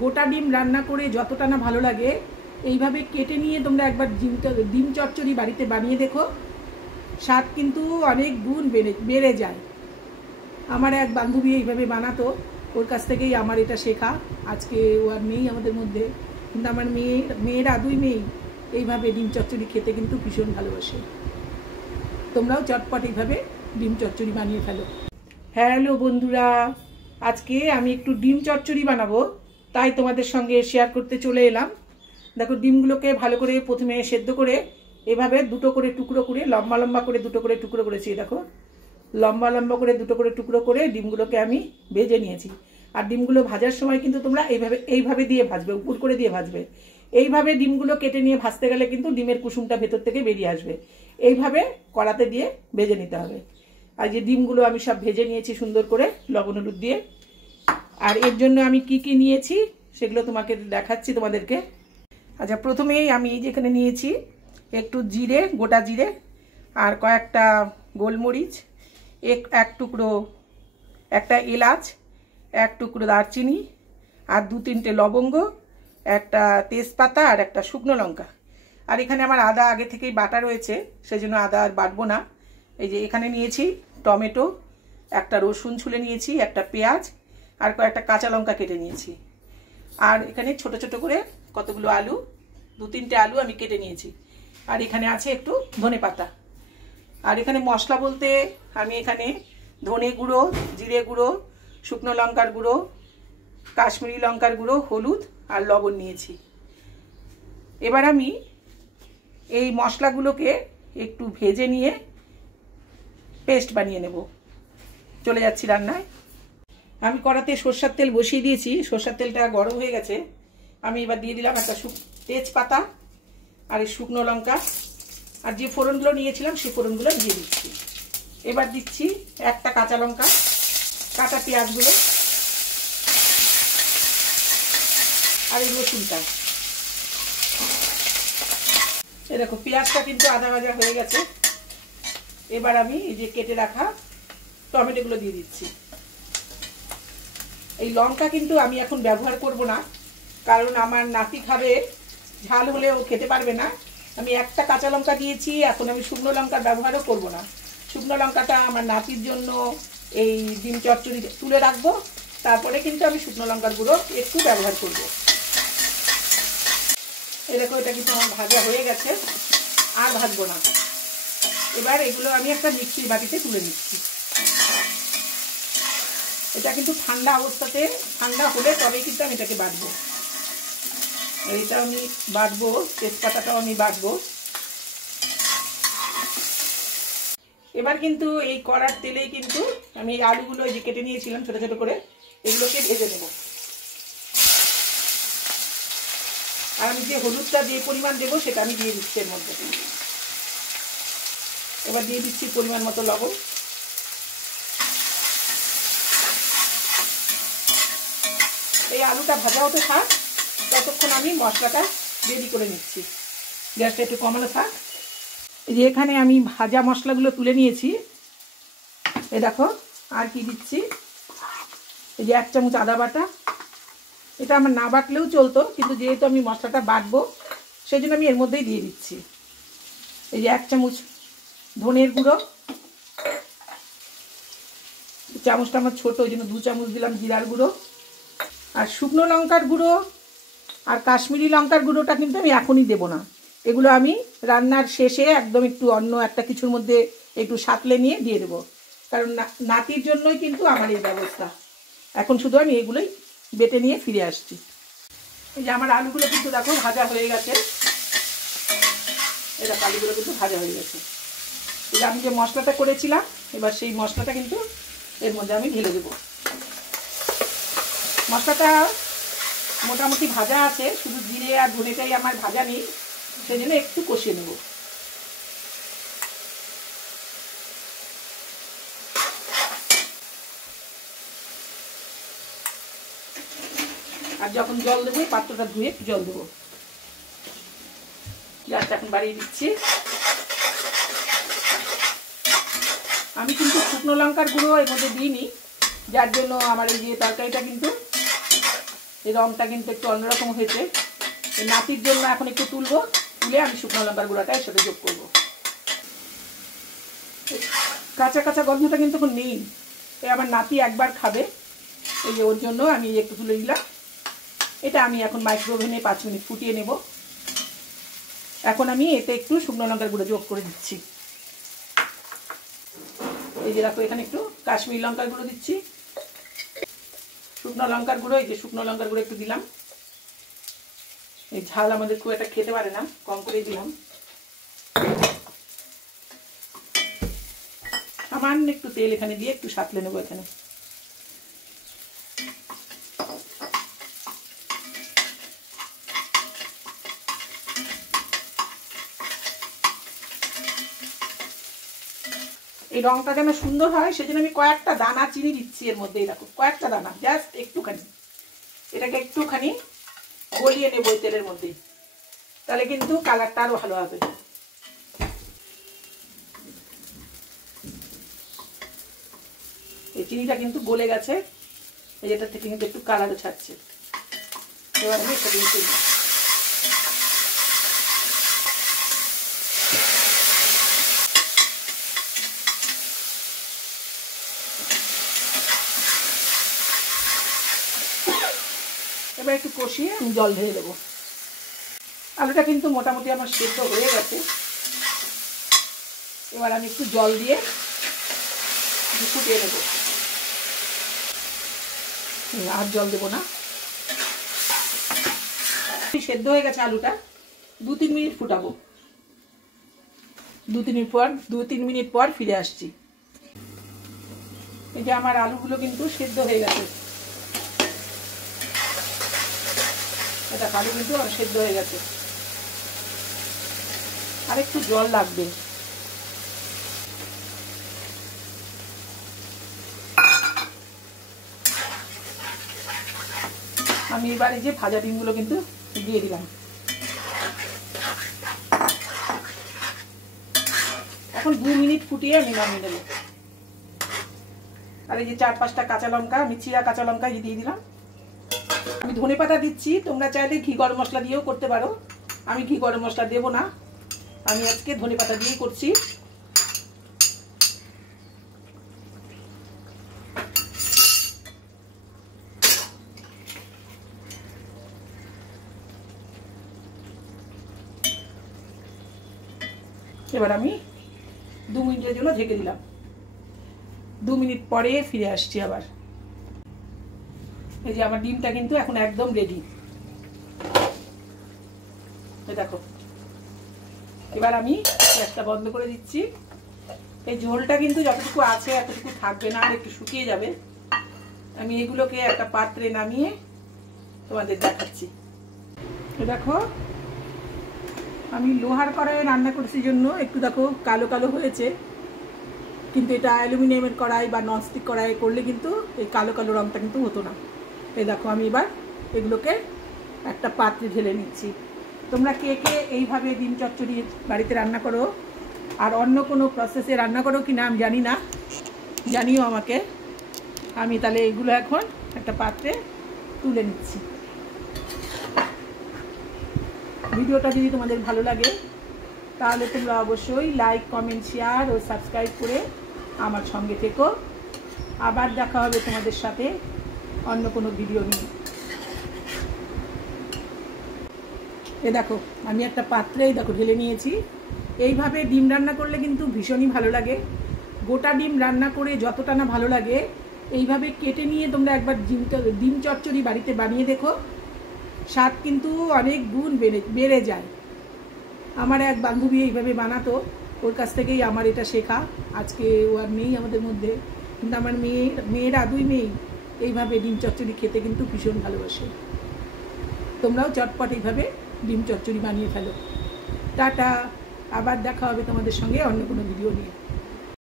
গোটা ডিম রান্না করে যতটা না ভালো লাগে, এইভাবে কেটে নিয়ে তোমরা একবার ডিম চচ্চড়ি বাড়িতে বানিয়ে দেখো, স্বাদ কিন্তু অনেক গুণ বেড়ে যায়। আমার এক বান্ধবী এইভাবে বানাতো, ওর কাছ থেকেই আমার এটা শেখা। আজকে ও আর নেই আমাদের মধ্যে, কিন্তু আমার মেয়েরা 2 মেয়েই এইভাবে ডিম চচ্চড়ি খেতে কিন্তু ভীষণ ভালোবাসে। তোমরাও চটপট এইভাবে ডিম চচ্চড়ি বানিয়ে ফেলো। হ্যালো বন্ধুরা, আজকে আমি একটু ডিম চচ্চড়ি বানাবো, তাই তোমাদের সঙ্গে শেয়ার করতে চলে এলাম। দেখো, ডিমগুলোকে ভালো করে প্রথমে সেদ্ধ করে এভাবে 2টো করে টুকরো করে, লম্বা লম্বা করে 2টো করে টুকরো করেছি। দেখো, লম্বা লম্বা করে 2টো করে টুকরো করে ডিমগুলোকে আমি ভেজে নিয়েছি। আর ডিমগুলো ভাজার সময় কিন্তু তোমরা এইভাবে দিয়ে ভাজবে, উপর করে দিয়ে ভাজবে। এইভাবে ডিমগুলো কেটে নিয়ে ভাজতে গেলে কিন্তু ডিমের কুসুমটা ভেতর থেকে বেরিয়ে আসবে। এইভাবে কড়াতে দিয়ে ভেজে নিতে হবে। আর যে ডিমগুলো আমি সব ভেজে নিয়েছি সুন্দর করে লবণ হলুদ দিয়ে। আর এর জন্য আমি কি কি নিয়েছি সেগুলো তোমাকে দেখাচ্ছি তোমাদেরকে। আচ্ছা, প্রথমেই আমি যেখানে নিয়েছি একটু জিরে, গোটা জিরে, আর কয়েকটা গোলমরিচ, এক টুকরো একটা এলাচ, এক টুকরো দারচিনি, আর 2-3টে লবঙ্গ, একটা তেজপাতা, আর একটা শুকনো লঙ্কা। আর এখানে আমার আদা আগে থেকেই বাটা রয়েছে, সেজন্য আদা আর বাটবো না। এই যে এখানে নিয়েছি টমেটো, একটা রসুন ছুলে নিয়েছি, একটা পেঁয়াজ, আর কয়েকটা কাঁচা লঙ্কা কেটে নিয়েছি। আর এখানে ছোট ছোট করে কতগুলো আলু, 2-3টে আলু আমি কেটে নিয়েছি। আর এখানে আছে একটু ধনে পাতা। আর এখানে মশলা বলতে আমি এখানে ধনে গুঁড়ো, জিরে গুঁড়ো, শুকনো লঙ্কার গুঁড়ো, কাশ্মীরি লঙ্কার গুঁড়ো, হলুদ আর লবণ নিয়েছি। এবার আমি এই মশলাগুলোকে একটু ভেজে নিয়ে পেস্ট বানিয়ে নেব। চলে যাচ্ছি রান্নায়। আমি কড়াতে সরষের তেল বসিয়ে দিয়েছি, সরষের তেলটা গরম হয়ে গেছে। আমি এবার দিয়ে দিলাম একটা তেজপাতা আর এই শুকনো লঙ্কা, আর যে ফোড়নগুলো নিয়েছিলাম সেই ফোড়নগুলো দিয়ে দিচ্ছি। এবার দিচ্ছি একটা কাঁচা লঙ্কা, কাঁচা পেঁয়াজগুলো, আর এই রসুনটা। এই দেখো, পেঁয়াজটা কিন্তু আধা ভাজা হয়ে গেছে। এবার আমি এই যে কেটে রাখা টমেটোগুলো দিয়ে দিচ্ছি। এই লঙ্কা কিন্তু আমি এখন ব্যবহার করব না, কারণ আমার নাতি খাবে, ঝাল হলে ও খেতে পারবে না। আমি একটা কাঁচা লঙ্কা দিয়েছি, এখন আমি শুকনো লঙ্কার ব্যবহারও করব না। শুকনো লঙ্কাটা আমার নাতির জন্য এই ডিম চচ্চড়ি তুলে রাখবো, তারপরে কিন্তু আমি শুকনো লঙ্কার গুঁড়ো একটু ব্যবহার করব। এরকম এটা কিন্তু আমার ভাজা হয়ে গেছে, আর ভাজবো না। এবার এগুলো আমি একটা মিক্সির বাটিতে তুলে নিচ্ছি। এটা কিন্তু ঠান্ডা অবস্থাতে, ঠান্ডা হলে তবেই কিন্তু আমি এটাকে বাটবো। এইটা আমি বাটবো, তেজপাতাটাও আমি বাটবো। এবার কিন্তু এই কড়ার তেলেই কিন্তু আমি এই আলুগুলো যে কেটে নিয়েছিলাম ছোট ছোট করে, এগুলোকে ভেজে নেব। আর আমি যে হলুদটা যে পরিমাণ দেবো সেটা আমি দিয়ে দিচ্ছি এর মধ্যে। এবার দিয়ে দিচ্ছি পরিমাণ মতো লবণ। এই আলুটা ভাজা হতে থাক, ততক্ষণ আমি মশলাটা রেডি করে নিচ্ছি। গ্যাসটা একটু কমানো থাক। এই যে এখানে আমি ভাজা মশলাগুলো তুলে নিয়েছি। এই দেখো, আর কি দিচ্ছি, এই যে 1 চামচ আদা বাটা। এটা আমার না বাটলেও চলতো, কিন্তু যেহেতু আমি মশলাটা বাটবো সেই জন্য আমি এর মধ্যেই দিয়ে দিচ্ছি। এই যে 1 চামচ ধনের গুঁড়ো, চামচটা আমার ছোটো, ওই জন্য 2 চামচ দিলাম জিরার গুঁড়ো। আর শুকনো লঙ্কার গুঁড়ো আর কাশ্মীরি লঙ্কার গুঁড়োটা কিন্তু আমি এখনই দেবো না, এগুলো আমি রান্নার শেষে একদম একটু অন্য একটা কিছুর মধ্যে একটু সাঁতলে নিয়ে দিয়ে দেবো, কারণ নাতির জন্যই কিন্তু আমার এই ব্যবস্থা। এখন শুধু আমি এগুলোই বেটে নিয়ে ফিরে আসছি। এই যে আমার আলুগুলো কিন্তু দেখো ভাজা হয়ে গেছে। এই দেখো, আলুগুলো কিন্তু ভাজা হয়ে গেছে। এই যে আমি যে মশলাটা করেছিলাম, এবার সেই মশলাটা কিন্তু এর মধ্যে আমি ঢেলে দেবো। মশলাটা মোটামুটি ভাজা আছে, শুধু জিরে আর ধনেটাই আমার ভাজা নেই, সেই জন্য একটু কষিয়ে নেব। আর যখন জল দেবো, পাত্রটা ধুয়ে একটু জল দেবো। গ্যাসটা এখন বাড়িয়ে দিচ্ছি। আমি কিন্তু শুকনো লঙ্কার গুঁড়ো এর মধ্যে দিইনি, যার জন্য আমার এই যে তরকারিটা কিন্তু এই রঙটা কিন্তু একটু অন্যরকম হয়েছে। এই নাতির জন্য এখন একটু তুলবো, তুলে আমি শুকনো লঙ্কার গুঁড়াটা এর সাথে যোগ করবো। কাঁচা কাঁচা গন্ধটা কিন্তু এখন নেই, এই আমার নাতি একবার খাবে, এই যে ওর জন্য আমি একটু তুলে দিলাম। এটা আমি এখন মাইক্রোওভেনে 5 মিনিট ফুটিয়ে নেব। এখন আমি এতে একটু শুকনো লঙ্কার গুঁড়ো যোগ করে দিচ্ছি। এই যে দেখো এখানে একটু কাশ্মীরি লঙ্কার গুঁড়ো দিচ্ছি, শুকনো লঙ্কার গুঁড়ো, এই যে শুকনো লঙ্কার গুঁড়ো একটু দিলাম। এই ঝাল আমাদের খুব একটা খেতে পারে না, কম করে দিলাম। সামান্য একটু তেল এখানে দিয়ে একটু সাঁতলে নেবো এখানে। এই রংটা যেন সুন্দর হয় সেজন্য আমি কয়েকটা দানা চিনি দিচ্ছি এর মধ্যে। এই দেখো কয়েকটা দানা, জাস্ট একটুখানি, এটাকে একটুখানি গলিয়ে নেবো এই তেলের মধ্যেই, তাহলে কিন্তু কালারটা আরো ভালো হবে। এই চিনিটা কিন্তু গলে গেছে, এই এটা থেকে কিন্তু একটু কালারও ছাড়ছে। এবার আমি এটা দিয়ে দিই। এবার একটু কষিয়ে আমি জল ঢেলে দেবো। আলুটা কিন্তু মোটামুটি আমার সেদ্ধ হয়ে গেছে। এবার আমি একটু জল দিয়ে ফুটিয়ে নেব, আর জল দেবো না। সেদ্ধ হয়ে গেছে আলুটা, 2-3 মিনিট ফুটাবো। 2-3 মিনিট পর ফিরে আসছি। এই যে আমার আলুগুলো কিন্তু সেদ্ধ হয়ে গেছে, এটা আলু কিন্তু সেদ্ধ হয়ে গেছে, আর একটু জল লাগবে। আমি এবার এই যে ভাজা ডিমগুলো কিন্তু দিয়ে দিলাম। এখন 2 মিনিট ফুটিয়ে আমি নামিয়ে নেব। আর এই যে 4-5টা কাঁচা লঙ্কা, আমি চিরা কাঁচা লঙ্কা দিয়ে দিলাম। আমি ধনেপাতা দিচ্ছি, তোমরা চাইলে ঘি গরম মশলা দিয়েও করতে পারো। আমি ঘি গরম মশলা দেবো না, আমি আজকে ধনেপাতা দিয়েই করছি। এবার আমি 2 মিনিটের জন্য ঢেকে দিলাম। 2 মিনিট পরে ফিরে আসছি আবার। এই যে আমার ডিমটা কিন্তু এখন একদম রেডি, দেখো। এবার আমি গ্যাসটা বন্ধ করে দিচ্ছি। এই ঝোলটা কিন্তু যতটুকু আছে এতটুকু থাকবে না, আর একটু শুকিয়ে যাবে। আমি এগুলোকে একটা পাত্রে নামিয়ে তোমাদের দেখাচ্ছি। দেখো আমি লোহার কড়াইয়ে রান্না করেছি জন্য একটু দেখো কালো কালো হয়েছে, কিন্তু এটা অ্যালুমিনিয়ামের কড়াই বা ননস্টিক কড়াইয়ে করলে কিন্তু এই কালো কালো রঙটা কিন্তু হতো না। এই দেখো আমি এবার এগুলোকে একটা পাত্রে ঢেলে নিচ্ছি। তোমরা কে কে এইভাবে ডিম চচ্চড়ি বাড়িতে রান্না করো, আর অন্য কোনো প্রসেসে রান্না করো কি না আমি জানি না, জানিও আমাকে। আমি তাহলে এগুলো এখন একটা পাত্রে তুলে নিচ্ছি। ভিডিওটা যদি তোমাদের ভালো লাগে তাহলে তোমরা অবশ্যই লাইক, কমেন্ট, শেয়ার ও সাবস্ক্রাইব করে আমার সঙ্গে থেকো। আবার দেখা হবে তোমাদের সাথে অন্য কোনো ভিডিও নিয়ে। এ দেখো আমি একটা পাত্রেই দেখো ঢেলে নিয়েছি। এইভাবে ডিম রান্না করলে কিন্তু ভীষণই ভালো লাগে। গোটা ডিম রান্না করে যতটা না ভালো লাগে, এইভাবে কেটে নিয়ে তোমরা একবার ডিম চচ্চড়ি বাড়িতে বানিয়ে দেখো, স্বাদ কিন্তু অনেক গুণ বেড়ে যায়। আমার এক বান্ধবী এইভাবে বানাতো, ওর কাছ থেকেই আমার এটা শেখা। আজকে ও আর নেই আমাদের মধ্যে, কিন্তু আমার মেয়েরা 2 মেয়ে এইভাবে ডিম চচ্চড়ি খেতে কিন্তু ভীষণ ভালোবাসে। তোমরাও চটপট এইভাবে ডিম চচ্চড়ি বানিয়ে ফেলো। টাটা, আবার দেখা হবে তোমাদের সঙ্গে অন্য কোনো ভিডিও নিয়ে।